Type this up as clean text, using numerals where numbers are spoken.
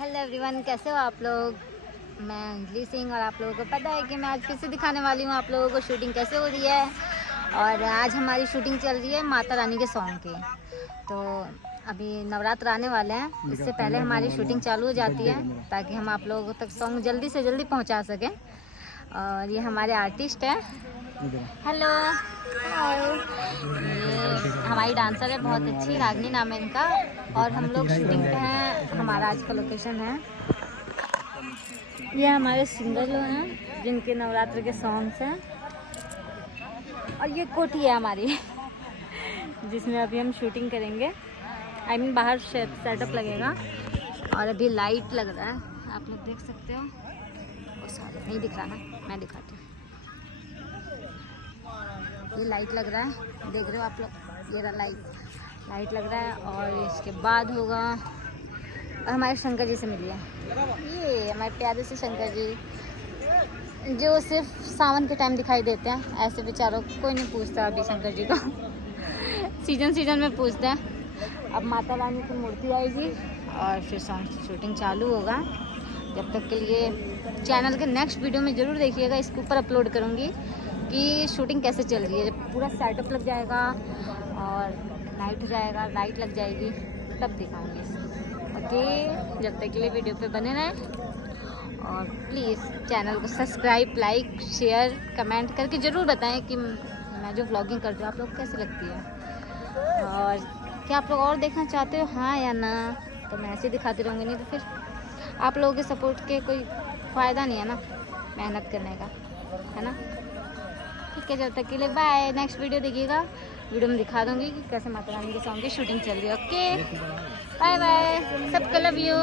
Hello everyone, कैसे हो आप लोग। मैं अंजलि सिंह और आप लोगों को पता है कि मैं आज फिर से दिखाने वाली हूँ आप लोगों को शूटिंग कैसे हो रही है। और आज हमारी शूटिंग चल रही है माता रानी के सॉन्ग की। तो अभी नवरात्र आने वाले हैं, इससे पहले हमारी शूटिंग चालू हो जाती है ताकि हम आप लोगों तक सॉन्ग जल्दी से जल्दी पहुँचा सकें। और ये हमारे आर्टिस्ट हैं। हेलो, ये हमारी डांसर है, बहुत अच्छी, रागनी नाम है इनका। और हम लोग शूटिंग पे हैं, हमारा आज का लोकेशन है। ये हमारे सिंगर लोग हैं जिनके नवरात्र के सॉन्ग्स हैं। और ये कोठी है हमारी जिसमें अभी हम शूटिंग करेंगे। आई मीन बाहर सेटअप लगेगा। और अभी लाइट लग रहा है, आप लोग देख सकते हो। वो सारे नहीं दिख रहा ना, मैं दिखाती हूँ। ये लाइट लग रहा है, देख रहे हो आप लोग, ये रहा लाइट लग रहा है। और इसके बाद होगा हमारे शंकर जी से मिलिए। ये हमारे प्यारे से शंकर जी जो सिर्फ सावन के टाइम दिखाई देते हैं। ऐसे बेचारों कोई नहीं पूछता अभी शंकर जी को सीजन में पूछते हैं। अब माता रानी की मूर्ति आएगी और फिर सॉन्ग शूटिंग चालू होगा। जब तक के लिए चैनल के नेक्स्ट वीडियो में ज़रूर देखिएगा, इसके ऊपर अपलोड करूँगी कि शूटिंग कैसे चल रही है। जब पूरा सेटअप लग जाएगा और नाइट हो जाएगा, लाइट लग जाएगी, तब दिखाऊंगी। ओके, जब तक के लिए वीडियो पे बने रहें। और प्लीज़ चैनल को सब्सक्राइब, लाइक, शेयर, कमेंट करके ज़रूर बताएं कि मैं जो व्लॉगिंग करती हूँ आप लोग को कैसी लगती है। और क्या आप लोग और देखना चाहते हो, हाँ या ना। तो मैं ऐसे ही दिखाती रहूँगी, नहीं तो फिर आप लोगों के सपोर्ट के कोई फ़ायदा नहीं है ना मेहनत करने का, है ना। ठीक है, जब तक के लिए बाय। नेक्स्ट वीडियो देखिएगा, वीडियो में दिखा दूँगी कि कैसे माता रानी के सॉन्ग की शूटिंग चल रही है। ओके, बाय बाय, सबको लव यू।